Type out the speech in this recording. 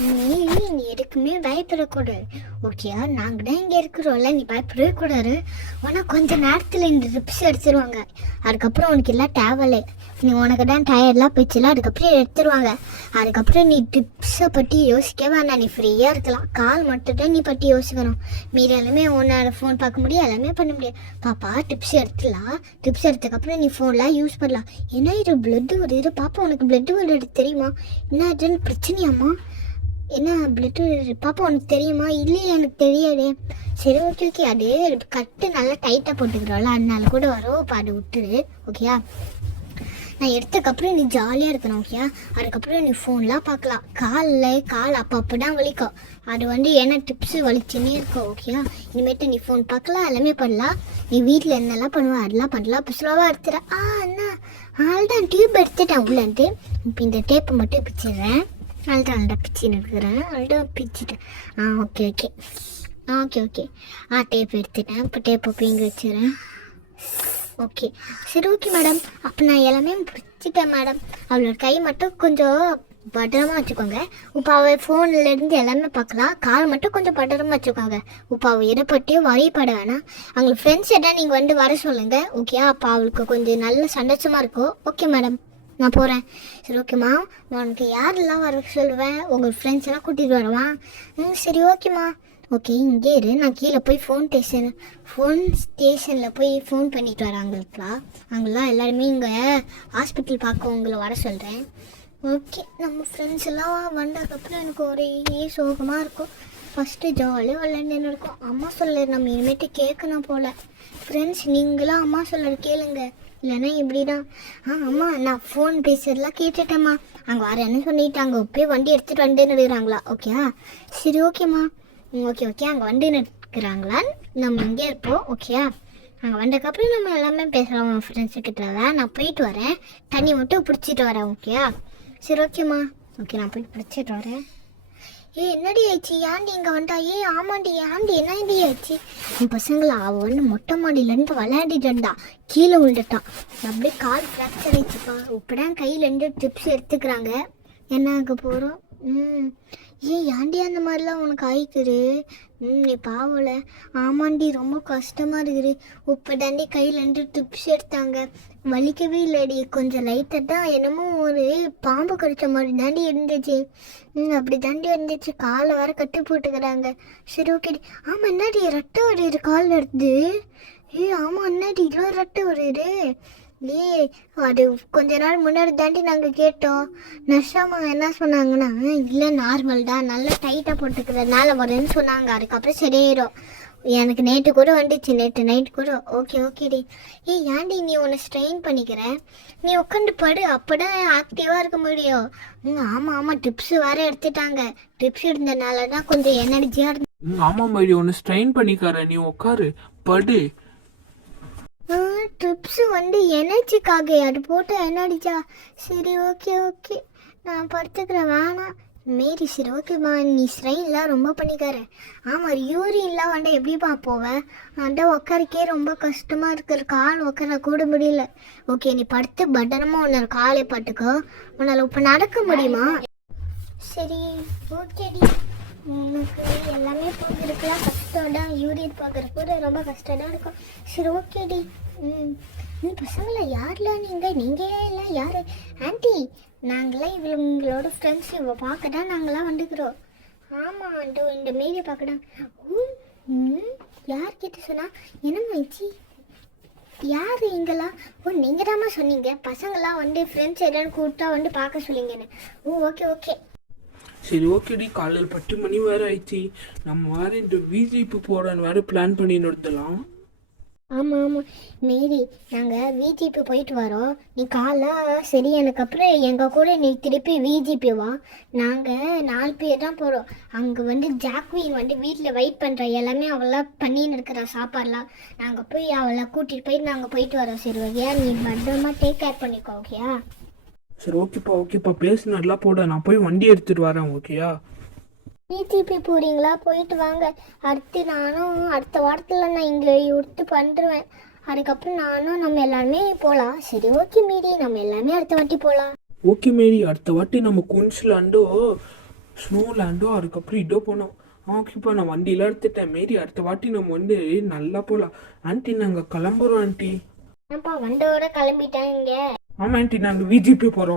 நீ எதுக்குமே பயப்படக்கூடாது. ஓகேயா? நாங்கள் தான் இங்கே இருக்கிறோம்ல, நீ பயப்படவே கூடாது. ஆனால் கொஞ்ச நேரத்தில் இந்த ட்ரிப்ஸ் அடிச்சிருவாங்க. அதுக்கப்புறம் உனக்கு எல்லாம் தேவையில்லை. நீ உனக்கு தான் டயர்ட்லாம் போயிடுச்சுல, அதுக்கப்புறம் எடுத்துருவாங்க. அதுக்கப்புறம் நீ டிப்ஸை பற்றி யோசிக்க வேணாம், நீ ஃப்ரீயாக இருக்கலாம். கால் மட்டும்தான் நீ பற்றி யோசிக்கணும். மீறி எல்லாமே உன்னால் ஃபோன் பார்க்க முடியும், எல்லாமே பண்ண முடியும். பாப்பா டிப்ஸ் எடுத்துலாம். டிப்ஸ் எடுத்ததுக்கப்புறம் நீ ஃபோன்லாம் யூஸ் பண்ணலாம். ஏன்னா இது பிளட்டு வருது. பாப்பா உனக்கு பிளட்டு வருது தெரியுமா? என்ன அதுன்னு பிரச்சனையாம்மா? என்ன பிளட்டு பாப்பா உனக்கு தெரியுமா? இல்லையே எனக்கு தெரியாதே. சரி ஓகே அது கட்டு நல்லா டைட்டாக போட்டுக்கிறோம்ல, அதனால கூட வரும். இப்போ அது விட்டுரு. ஓகேயா? நான் எடுத்ததுக்கப்புறம் நீ ஜாலியாக இருக்கணும். ஓகேயா? அதுக்கப்புறம் நீ ஃபோன்லாம் பார்க்கலாம். கால் அப்போ தான் வலிக்கும். அது என்ன டிப்ஸு வலிச்சுன்னே இருக்கும். ஓகேயா? இனிமேட்டு நீ ஃபோன் பார்க்கலாம், எல்லாமே பண்ணலாம். நீ வீட்டில் என்னெல்லாம் பண்ணுவேன் அதெல்லாம் பண்ணலாம். இப்போ ஸ்லோவாக எடுத்துற. அண்ணா ஆள்தான் டியூப் எடுத்துட்டேன் உள்ளேருந்து. இப்போ இந்த டேப்பை மட்டும் பிச்சிடுறேன். அல்டா பிச்சின்னு இருக்கிறேன். அல்டா பிச்சிட்டேன். ஓகே டேப் எடுத்துட்டேன். இப்போ டேப்பை பிங்க வச்சுறேன். ஓகே சரி ஓகே மேடம். அப்போ நான் எல்லாமே பிடிச்சிட்டேன் மேடம். அவளோட கை மட்டும் கொஞ்சம் பத்திரமா வச்சுக்கோங்க. இப்போ அவள் ஃபோன்லேருந்து எல்லாமே பார்க்கலாம். கால் மட்டும் கொஞ்சம் பத்திரமா வச்சுக்கோங்க. இப்போ அவள் எதை பற்றியும் வழிபட வேணாம். அவங்களுக்கு ஃப்ரெண்ட்ஸ் எதாவது நீங்கள் வர சொல்லுங்கள். ஓகே? அப்போ அவளுக்கு கொஞ்சம் நல்ல சந்தோஷமாக இருக்கும். ஓகே மேடம், நான் போகிறேன். சரி ஓகேம்மா. உனக்கு யாரெல்லாம் வர சொல்லுவேன்? உங்கள் ஃப்ரெண்ட்ஸ் எல்லாம் கூட்டிகிட்டு வருவான். சரி ஓகேம்மா. ஓகே இங்கே இரு, நான் கீழே போய் ஃபோன் ஸ்டேஷனில் போய் ஃபோன் பண்ணிட்டு வரேன். அங்கெல்லாம் எல்லாருமே இங்கே ஹாஸ்பிட்டல் பார்க்க உங்களை வர சொல்கிறேன். ஓகே நம்ம ஃப்ரெண்ட்ஸ் எல்லாம் வந்ததுக்கப்புறம் எனக்கு ஒரே சோகமாக இருக்கும். ஃபஸ்ட்டு ஜாலியாக விளையாண்டுன்னு இருக்கும். அம்மா சொல்ல நம்ம இனிமேட்டு கேட்கணும் போல். ஃப்ரெண்ட்ஸ் நீங்களாம் அம்மா சொல்ல கேளுங்க, இல்லைன்னா இப்படி தான். அம்மா நான் ஃபோன் பேசுறதுலாம் கேட்டுட்டேம்மா. அங்கே வரேன்னு சொல்லிட்டாங்க. போய் வண்டி எடுத்துகிட்டு வந்துன்னு இருக்கிறாங்களா? ஓகேயா? சரி ஓகேம்மா. ஓகே அங்கே வண்டி நிற்கிறாங்களான்னு நம்ம இங்கே இருப்போம். ஓகேயா? அங்கே வந்ததுக்கப்புறம் நம்ம எல்லாமே பேசலாம் ஃப்ரெண்ட்ஸுக்கிட்ட. நான் போயிட்டு வரேன், தண்ணி மட்டும் பிடிச்சிட்டு வரேன். ஓகேயா? சரி ஓகேம்மா. ஓகே நான் போய் பிடிச்சிட்டு வரேன். என்னடி ஆயிடுச்சு? ஏன்டி இங்கே வந்தா? ஆமாண்டி ஏன்டி என்னடி ஆயிடுச்சு? என் பசங்களை அவன் மொட்டை மாடியிலேருந்து விளையாடிட்டு இருந்தா, கீழே விழுந்துட்டான். அப்படியே கால் ஃப்ராக்சர் ஆயிடுச்சுப்பா. இப்போதான் கையிலேருந்து டிப்ஸ் எடுத்துக்கிறாங்க. என்ன ஆக போகிறோம்? ஏன்டி அந்த மாதிரிலாம் உனக்கு ஆயிக்குது? நீ பாவல. ஆமாண்டி ரொம்ப கஷ்டமாக இருக்குது. இப்போ தாண்டி கையிலேருந்து டிப்ஸ் எடுத்தாங்க. வலிக்கவே இல்லைடி, கொஞ்சம் லைட்டாக தான். என்னமோ ஒரு பாம்பு கடிச்ச மாதிரி தாண்டி இருந்துச்சு. அப்படி தாண்டி இருந்துச்சு. காலை வேற கட்டி போட்டுக்கிறாங்க. சரி ஓகேடி. ஆமாம் என்னடி ரட்டை வருது காலில் இருந்து? ஆமாம் என்னடி இவ்வளோ ரட்டை வருது? அது கொஞ்ச நாள் முன்னாடி தாண்டி நாங்கள் கேட்டோம். நர்ஸாமா என்ன சொன்னாங்கன்னா, இல்லை நார்மல் தான், நல்லா டைட்டாக போட்டுக்கிறதுனால வருதுன்னு சொன்னாங்க. அதுக்கப்புறம் சரியாயிடும். எனக்கு நேற்று கூட வந்துச்சு, நேற்று நைட்டு கூட. ஓகேடி. ஏன்டி நீ உன்னை ஸ்ட்ரெயின் பண்ணிக்கிற? நீ உட்காந்து படு, அப்போதான் ஆக்டிவாக இருக்க முடியும். ஆமாம் டிப்ஸ் வேற எடுத்துட்டாங்க. டிப்ஸ் எடுத்ததுனால தான் கொஞ்சம் எனர்ஜியாக இருந்து. ஆமாம் மைடி, உன்னை ஸ்ட்ரெயின் பண்ணிக்கார, நீ உட்காரு படு. ட்ரிப்ஸு எனர்ஜிக்காக அது போட்டு எனர்ஜிச்சா? சரி ஓகே நான் படுத்துக்கிறேன். வேணாம் மேரி. சரி ஓகேம்மா, நீ ஸ்ட்ரெயின்லாம் ரொம்ப பண்ணிக்கார. ஆமாம் யூரின்லாம் எப்படிப்பா போவேன்? உட்காருக்கே ரொம்ப கஷ்டமாக இருக்கிற. கால் உட்கார கூட முடியல. ஓகே நீ படுத்து பத்திரமா உன்னோட காலை பட்டுக்கோ. உன்னால் இப்போ நடக்க முடியுமா? சரி ஓகேடி. உனக்கு எல்லாமே போகிறதுக்குலாம் கஷ்டம் தான். யூரின் பார்க்குற கூட ரொம்ப கஷ்டம் தான் இருக்கும். சரி ஓகேடி. நீ பசங்களை யாரெலாம் நீங்கள் எல்லாம் யார்? ஆண்டி நாங்களாம் இவங்களோட ஃப்ரெண்ட்ஸ். இவள் பார்க்க தான் நாங்களாம் வந்துக்கிறோம். ஆமாம் இந்த மாரி பார்க்க தான். யார்கிட்ட சொன்னா? என்னம்மாச்சி யார் இங்கெல்லாம்? நீங்கள் தாம்மா சொன்னீங்க பசங்களாம் ஃப்ரெண்ட்ஸ் எதாவது கூப்பிட்டா பார்க்க சொல்லிங்கன்னு. ஓகே சரி ஓகேடி. காலையில் 10 மணி வேறு ஆயிடுச்சு. நம்ம வேறு இந்த விஜிபி போடான்னு வேறு பிளான் பண்ணி நிறுத்தலாம். ஆமாம் மேரி, நாங்கள் விஜிபி போயிட்டு வரோம். நீ காலைல சரி எனக்கப்புறம் எங்கள் கூட நீ திருப்பி விஜிபி வா. நாங்கள் 4 பேர் தான் போகிறோம். அங்கே ஜாக்வின் வீட்டில் வெயிட் பண்ணுற எல்லாமே அவளாம் பண்ணின்னு இருக்கிற சாப்பாடெலாம். நாங்கள் போய் அவளை கூட்டிகிட்டு போயிட்டு நாங்கள் போயிட்டு வரோம். சரி ஓகேயா? நீ பத்திரமா டேக் கேர் பண்ணிக்கோ. ஓகேயா? சரி ஓகேப்பா பேசுனதெல்லாம் போட. நான் போய் வண்டி எடுத்துகிட்டு வரேன். ஓகேயா? விஜிபி போகிறீங்களா? போயிட்டு வாங்க. நானும் அடுத்த வாரத்தில் நான் இங்கே எடுத்து பண்ணுறேன். அதுக்கப்புறம் நம்ம எல்லாருமே போகலாம். சரி ஓகே மேரி, நம்ம எல்லாமே அடுத்த வாட்டி போகலாம். ஓகே மேரி, அடுத்த வாட்டி நம்ம குயின்ஸ்லாண்டோ ஸ்னோ லேண்டும் அதுக்கப்புறம் இதோ போனோம். ஓகேப்பா, நான் வண்டியில் எடுத்துட்டேன். மாரி அடுத்த வாட்டி நம்ம வந்து நல்லா போகலாம். ஆண்டி நாங்கள் கிளம்புறோம் ஆண்டி. ஏன்ப்பா வண்டோட கிளம்பிட்டாங்க. ஆமாம் ஆண்டி, நாங்கள் விஜிபி போகிறோம்.